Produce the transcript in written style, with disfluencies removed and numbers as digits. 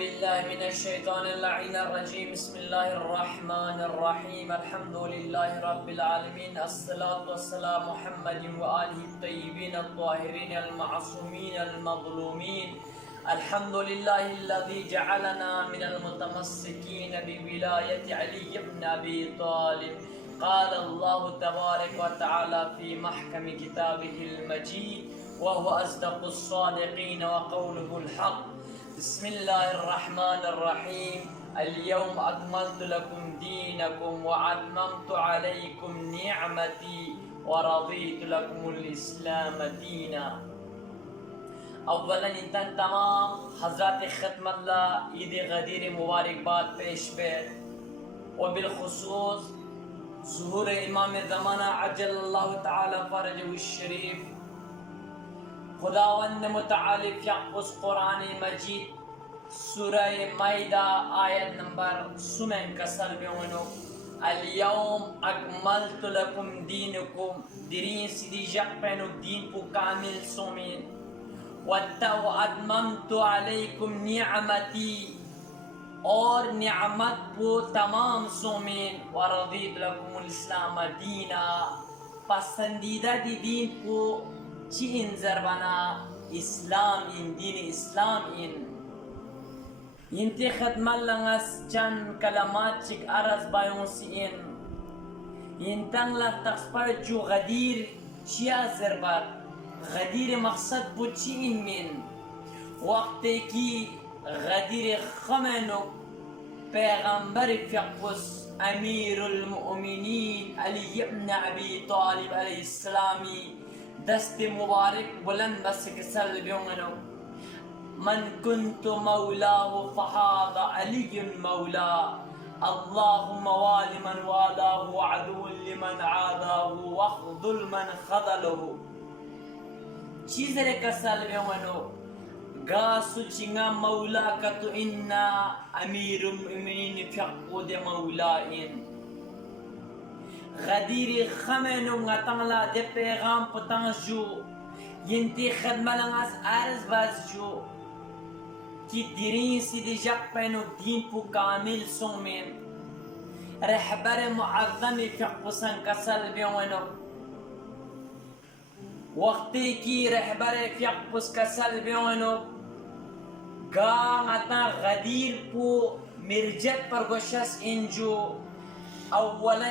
بالله من الشيطان اللعين الرجيم. بسم الله الرحمن الرحيم. الحمد لله رب العالمين. الصلاة والسلام محمد وآله الطيبين الطاهرين المعصومين المظلومين. الحمد لله الذي جعلنا من المتمسكين بولاية علي بن أبي طالب. قال الله تبارك وتعالى في محكم كتابه المجيد وهو أصدق الصادقين وقوله الحق. بسم الله الرحمن الرحيم. اليوم أكملت لكم دينكم وأتممت عليكم نعمتي ورضيت لكم الإسلام دينا. اولا इंतन तमाम हजरत ख़त्मल्ला ईद गदीर मुबारकबाद पेश पेर और बिलखुसूस ज़ुहूर इमाम ज़माना अज्जलल्लाहु तआला फ़रजहु शरीफ खुदावंद मुतआलिफ यक़ुस कुरान मजीद सूरह माइदा आयत नंबर सुमेन कसल बेवनो اليوم أكملت لكم دينكم ديرين سيدي جقبنو دين بو كامل سومين وأتممت عليكم نعمتي और नियामत को तमाम सोमेन वरदीत लकुमुल इस्लाम दीना पसंदीदा दीन को चीन जरबना इस्लाम इन दीन इस्लाम इन इंते खत्मल्लंगस चन कलमात चिक अरज बायोंसिन इंतंग ला तस्पर जो गदीर चिया जरबर गदीर मकसद बुचीन min वक्त की गदीर खमनो पैगंबर फ़िक़ुस अमीरुल मुमिनीन अली इब्न अबी तालिब अलैहिस्सलामी दस्त मुबारक बुलंद बस किसल ब्योंगनो मन कुन्तु मौलाहु फ़हाद अलीयुन मौला अल्लाहुम्मा वालि मन वालाहु वअदुव्वुन लिमन आदाहु वख़्ज़ुल मन ख़ज़लहु चीज़रे कसल बेवनो गासु चिंगा मौला कतु इन्ना अमीरुल मुमिनीन फ़िक़ुद मौला इन गदीर खमेनु ngатangla de पैगाम पतंजु यंती खदमलंगास अर्ज बाजु कि दिरीन सीधी जक पेनो दीन पु कामिल सोमेन रहबर मुअज़्ज़म फ़िक़ुसन कसल बेवनो वक्ती की रहबर फ़िक़ुस कसल बेवनो गा ngata गदीर पु मिर्जत पर गोशस इंजु अव्वलन